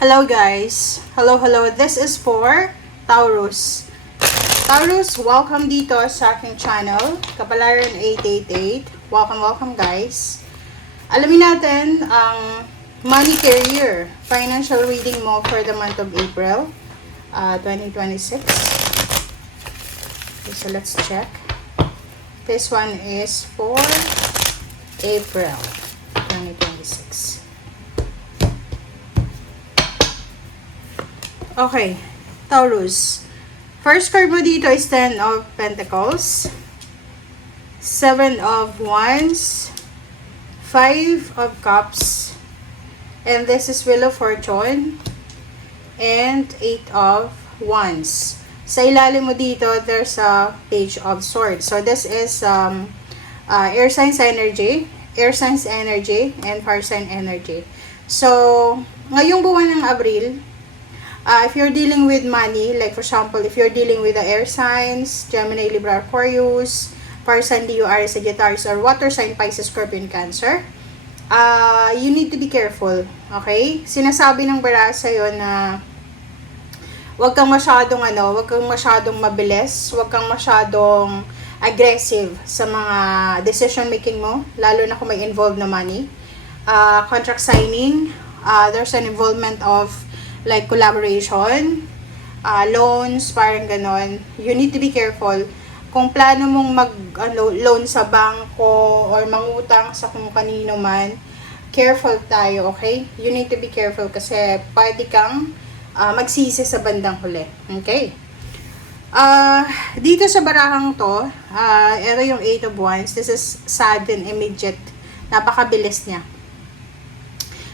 Hello guys. Hello. This is for Taurus. Taurus, welcome dito sa aking channel, Kapalaran 888. Welcome guys. Alamin natin ang money career, financial reading mo for the month of April 2026. Okay, so let's check. This one is for April 2026. Okay, Taurus. First card mo dito is 10 of Pentacles, 7 of Wands, 5 of Cups, and this is Wheel of Fortune, and 8 of Wands. Sa ilalim mo dito, there's a Page of Swords. So this is air signs energy, and fire sign energy. So, ngayong buwan ng Abril, if you're dealing with money, like for example, if you're dealing with the air signs, Gemini, Libra, Aquarius, fire sign, Leo, Aries, Sagittarius, or water sign, Pisces, Scorpion, Cancer, you need to be careful, okay? Sinasabi ng bara sa'yo na wag kang masyadong mabilis, wag kang masyadong aggressive sa mga decision making mo, lalo na kung may involved na money. Contract signing, there's an involvement of like collaboration, loans, parang ganon. You need to be careful. Kung plano mong mag-loan sa bangko or mangutang sa kung kanino man, careful tayo, okay? You need to be careful kasi pwede kang magsisi sa bandang huli. Okay? Dito sa barahang to, ito yung 8 of Wands. This is sudden, immediate. Napakabilis niya.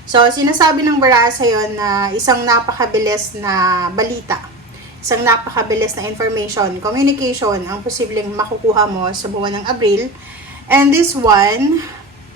So, sinasabi ng bara sa'yo na isang napakabilis na balita, isang napakabilis na information, communication, ang posibleng makukuha mo sa buwan ng Abril. And this one,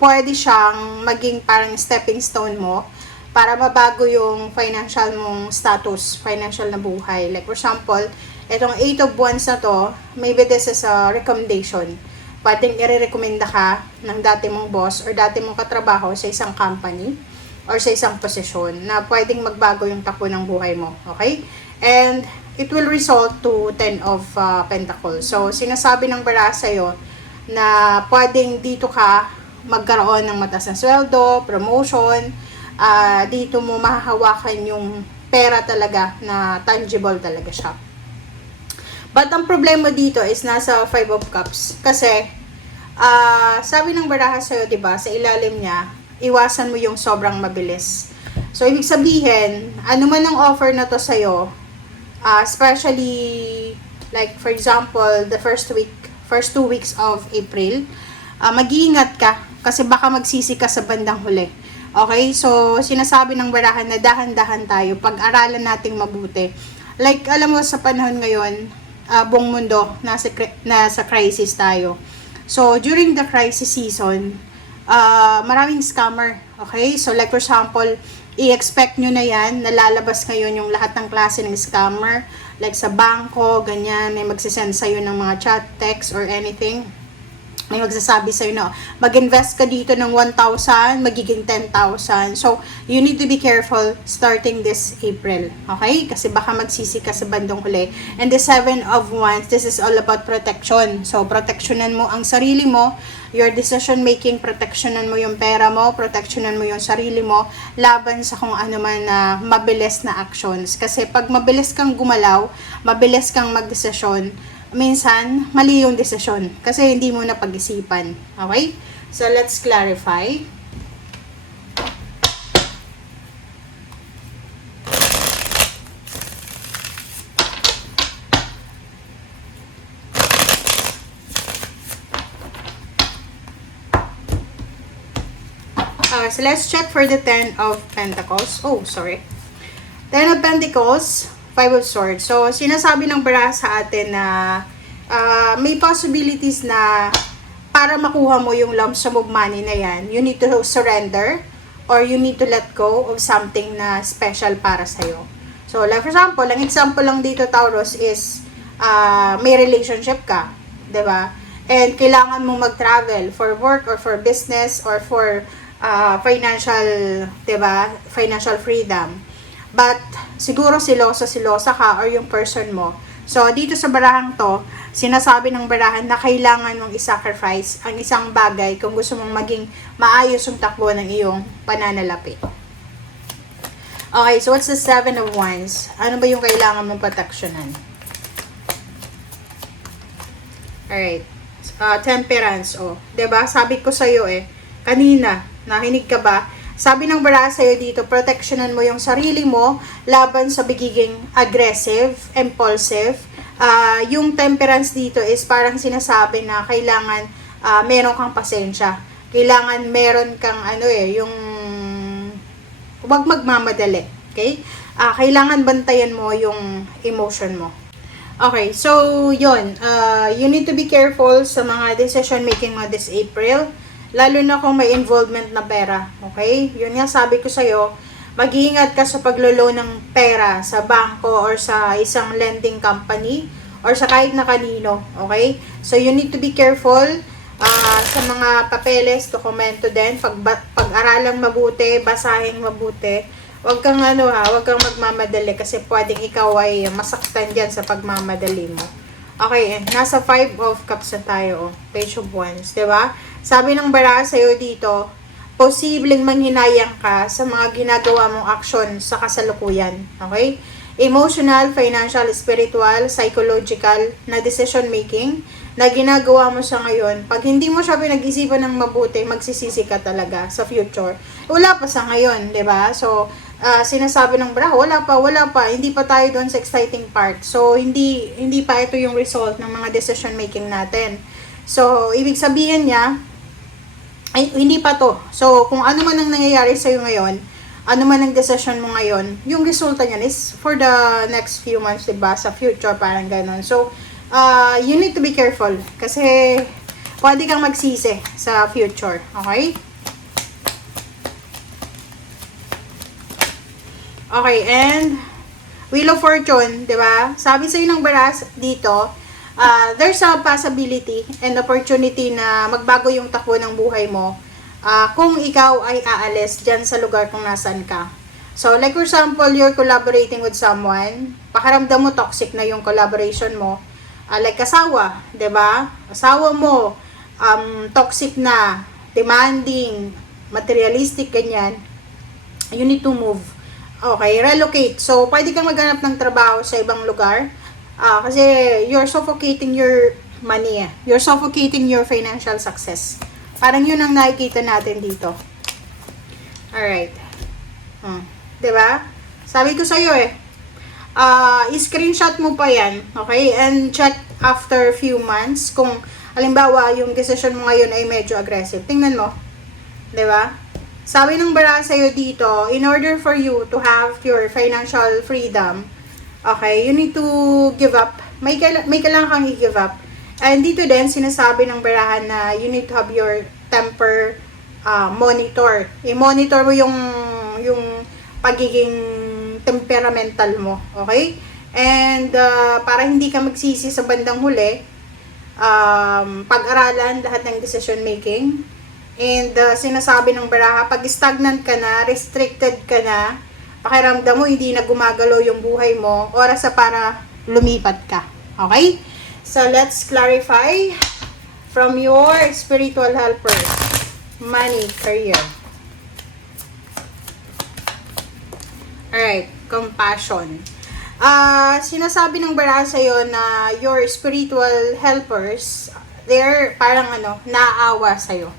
pwede siyang maging parang stepping stone mo para mabago yung financial mong status, financial na buhay. Like for example, itong 8 of Wands na to, maybe this is a recommendation. Pwedeng i-recommenda ka ng dati mong boss or dati mong katrabaho sa isang company or sa isang posisyon na pwedeng magbago yung takbo ng buhay mo. Okay? And it will result to 10 of Pentacles. So, sinasabi ng bara sa'yo na pwedeng dito ka magkaroon ng mataas na sweldo, promotion, dito mo mahahawakan yung pera talaga na tangible talaga siya. But ang problema dito is nasa 5 of Cups. Kasi, sabi ng baraha sa'yo, diba, sa ilalim niya, iwasan mo yung sobrang mabilis. So, ibig sabihin, ano man ang offer na to sa'yo, especially, like, for example, the first 2 weeks of April, mag-iingat ka kasi baka magsisi ka sa bandang huli. Okay? So, sinasabi ng barahan na dahan-dahan tayo, pag-aralan nating mabuti. Like, alam mo, sa panahon ngayon, buong mundo, nasa crisis tayo. So, during the crisis season, maraming scammer. Okay? So, like for example, i-expect nyo na yan, nalalabas ngayon yung lahat ng klase ng scammer. Like sa bangko, ganyan, may magsisend sa'yo ng mga chat, text, or anything. May magsasabi sa'yo na, mag-invest ka dito ng 1,000, magiging 10,000. So, you need to be careful starting this April. Okay? Kasi baka magsisi ka sa bandong huli. And the 7 of Wands, this is all about protection. So, protectionan mo ang sarili mo, your decision making, protectionan mo yung pera mo, protectionan mo yung sarili mo, laban sa kung ano man na mabilis na actions. Kasi pag mabilis kang gumalaw, mabilis kang magdesisyon, minsan, mali yung desisyon kasi hindi mo na pag-isipan. Okay? So, let's clarify. So, let's check for the 10 of Pentacles. Oh, sorry. 10 of Pentacles, 5 of Swords. So, sinasabi ng bara sa atin na may possibilities na para makuha mo yung lump sum of money na yan, you need to surrender or you need to let go of something na special para sa'yo. So, like for example, ang example lang dito, Taurus, is may relationship ka, 'di ba? And kailangan mo mag-travel for work or for business or for financial, 'di ba? Financial freedom. but siguro silosa ka or yung person mo. So, dito sa barahang to, sinasabi ng barahan na kailangan mong i-sacrifice ang isang bagay kung gusto mong maging maayos yung takbo ng iyong pananalapi. Okay, so what's the 7 of Wands? Ano ba yung kailangan mong proteksyonan? Alright. Temperance, oh. 'Di ba? Sabi ko sa iyo kanina, nakinig ka ba? Sabi ng baraha sa iyo dito, proteksyonan mo yung sarili mo laban sa pagiging aggressive, impulsive. Yung temperance dito is parang sinasabi na kailangan meron kang pasensya. Kailangan meron kang yung huwag magmamadali, okay? Kailangan bantayan mo yung emotion mo. Okay, so yun, you need to be careful sa mga decision making mo this April, lalo na kung may involvement na pera, okay? Yun nga sabi ko sa'yo, mag-iingat ka sa paglo-loan ng pera sa bangko or sa isang lending company or sa kahit na kanino, okay? So you need to be careful sa mga papeles, dokumento din, pag-aralang mabuti, basahin mabuti. Huwag kang huwag kang magmamadali kasi pwedeng ikaw ay masaktan diyan sa pagmamadali mo. Okay, nasa 5 of Cups na tayo, Page of Wands, 'di ba? Sabi ng baraha sa iyo dito, posibleng manghinayang ka sa mga ginagawa mong aksyon sa kasalukuyan, okay? Emotional, financial, spiritual, psychological na decision making na ginagawa mo sa ngayon. Pag hindi mo siya pinag-isipan ng mabuti, magsisisi ka talaga sa future. Wala pa sa ngayon, 'di ba? So sinasabi ng baraha, wala pa, hindi pa tayo doon sa exciting part. So, hindi pa ito yung result ng mga decision making natin. So, ibig sabihin niya, ay, hindi pa to. So, kung ano man ang nangyayari sa'yo ngayon, ano man ang decision mo ngayon, yung resulta niyan is for the next few months, diba? Sa future, parang ganon. So, you need to be careful. Kasi, pwede kang magsisi sa future. Okay? Okay, and Wheel of Fortune, di ba? Sabi sa'yo ng baraha dito, there's a possibility and opportunity na magbago yung takbo ng buhay mo kung ikaw ay aalis dyan sa lugar kung nasan ka. So, like for example, you're collaborating with someone, pakiramdam mo toxic na yung collaboration mo. Like asawa, di ba? Asawa mo, toxic na, demanding, materialistic, ganyan. You need to move. Okay, relocate. So, pwede kang maghanap ng trabaho sa ibang lugar. Kasi you're suffocating your money. You're suffocating your financial success. Parang yun ang nakikita natin dito. Alright. Diba? Sabi ko sa'yo i-screenshot mo pa yan. Okay? And check after few months kung halimbawa yung decision mo ngayon ay medyo aggressive. Tingnan mo. Diba? Sabi ng baraha sa'yo dito, in order for you to have your financial freedom, okay, you need to give up. May kailangan kang i-give up. And dito din, sinasabi ng baraha na you need to have your temper monitor. I-monitor mo yung pagiging temperamental mo. Okay? And para hindi ka magsisi sa bandang huli, pag-aralan lahat ng decision making. And sinasabi ng baraha, pag stagnant ka na, restricted ka na, pakiramdam mo hindi na gumagalaw yung buhay mo, oras na para lumipat ka. Okay? So, let's clarify from your spiritual helper. Money, career. Alright, compassion. Sinasabi ng baraha sa'yo na your spiritual helpers, they're parang naaawa sa'yo.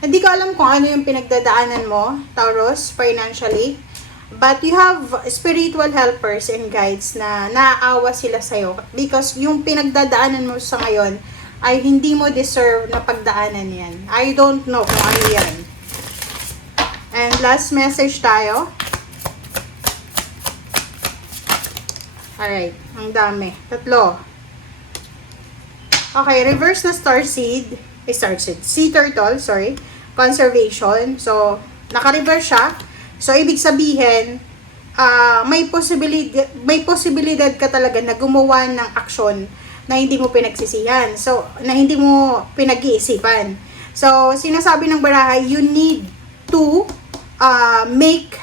Hindi ko alam kung ano yung pinagdadaanan mo, Taurus, financially. But you have spiritual helpers and guides na naaawa sila sa'yo. Because yung pinagdadaanan mo sa ngayon ay hindi mo deserve na pagdaanan yan. I don't know kung ano yan. And last message tayo. Alright, ang dami. 3. Okay, reverse na sea turtle, sorry, conservation. So, naka-reverse siya. So, ibig sabihin, may posibilidad ka talaga na gumawa ng aksyon na hindi mo pinagsisihan. So, na hindi mo pinag-iisipan. So, sinasabi ng baraha, you need to make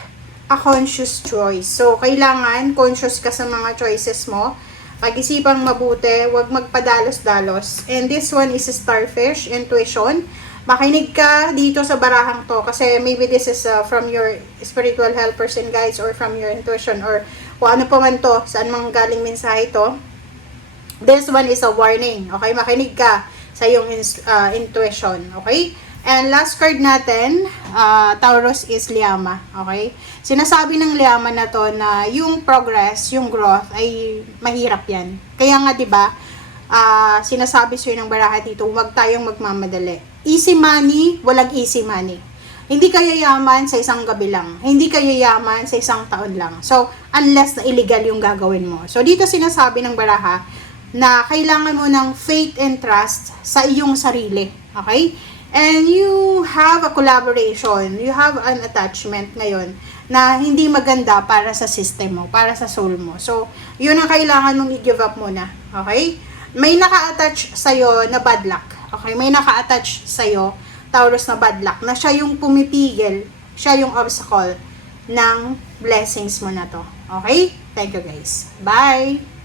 a conscious choice. So, kailangan conscious ka sa mga choices mo. Pag-isipang mabuti, huwag magpadalos-dalos. And this one is Starfish, Intuition. Makinig ka dito sa barahang to kasi maybe this is from your spiritual helpers and guides or from your intuition or kung ano pa man to, saan mang galing mensahe to. This one is a warning. Okay, makinig ka sa iyong intuition. Okay? And last card natin, Taurus is Liama. Okay? Sinasabi ng Liama na to na yung progress, yung growth ay mahirap yan. Kaya nga 'di ba? Sinasabi sa'yo ng baraha dito, huwag tayong magmamadali. Easy money, walang easy money. Hindi ka yayaman sa isang gabi lang. Hindi ka yayaman sa isang taon lang. So, unless na illegal yung gagawin mo. So, dito sinasabi ng baraha na kailangan mo ng faith and trust sa iyong sarili. Okay? And you have a collaboration. You have an attachment ngayon na hindi maganda para sa system mo, para sa soul mo. So, yun ang kailangan mong i-give up muna. Okay? May naka-attach sa'yo na bad luck. Okay? May naka-attach sa'yo, Taurus, na bad luck. Na siya yung pumipigil, siya yung obstacle ng blessings mo na to. Okay? Thank you guys. Bye!